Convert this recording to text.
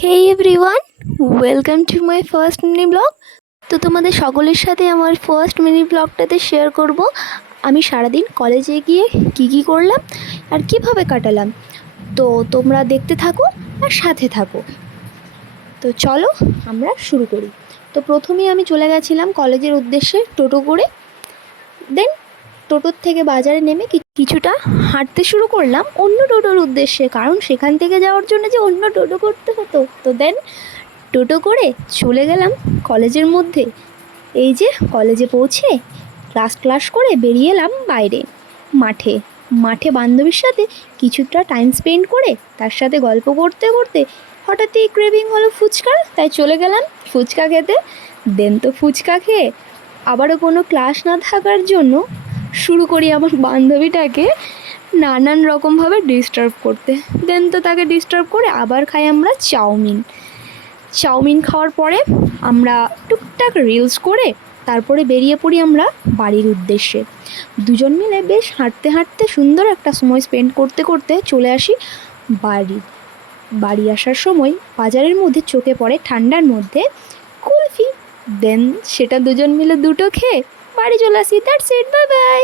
Hey everyone, welcome to my first mini blog. তো তোমাদের সকলের সাথে আমার ফার্স্ট মিনি ব্লগটাতে শেয়ার করব আমি সারাদিন কলেজে গিয়ে কি করলাম আর কিভাবে কাটালাম। তো তোমরা দেখতে থাকো আর সাথে থাকো। তো চলো আমরা শুরু করি। তো প্রথমেই আমি চলে গেছিলাম কলেজের উদ্দেশ্যে টোটো করে। দেন টোটোর থেকে বাজারে নেমে কিছুটা হাঁটতে শুরু করলাম অন্য টোটোর উদ্দেশ্যে, কারণ সেখান থেকে যাওয়ার জন্য যে অন্য টোটো করতে হতো। তো দেন টোটো করে চলে গেলাম কলেজের মধ্যে। এই যে কলেজে পৌঁছে ক্লাস করে বেরিয়ে এলাম বাইরে মাঠে মাঠে বান্ধবীর সাথে কিছুটা টাইম স্পেন্ড করে তার সাথে গল্প করতে করতে হঠাৎই ক্রেভিং হলো ফুচকার, তাই চলে গেলাম ফুচকা খেতে। দেন তো ফুচকা খেয়ে আবারও কোনো ক্লাস না থাকার জন্য শুরু করি আমার বান্ধবীটাকে নানান রকমভাবে ডিস্টার্ব করতে। দেন তো তাকে ডিস্টার্ব করে আবার খাই আমরা চাউমিন খাওয়ার পরে আমরা টুকটাক রিলস করে তারপরে বেরিয়ে পড়ি আমরা বাড়ির উদ্দেশ্যে। দুজন মিলে বেশ হাঁটতে হাঁটতে সুন্দর একটা সময় স্পেন্ড করতে করতে চলে আসি বাড়ি আসার সময় বাজারের মধ্যে চোখে পড়ে ঠান্ডার মধ্যে কুলফি। দেন সেটা দুজন মিলে দুটো খেয়ে বাড়ি চলে আসি। That's it, bye bye.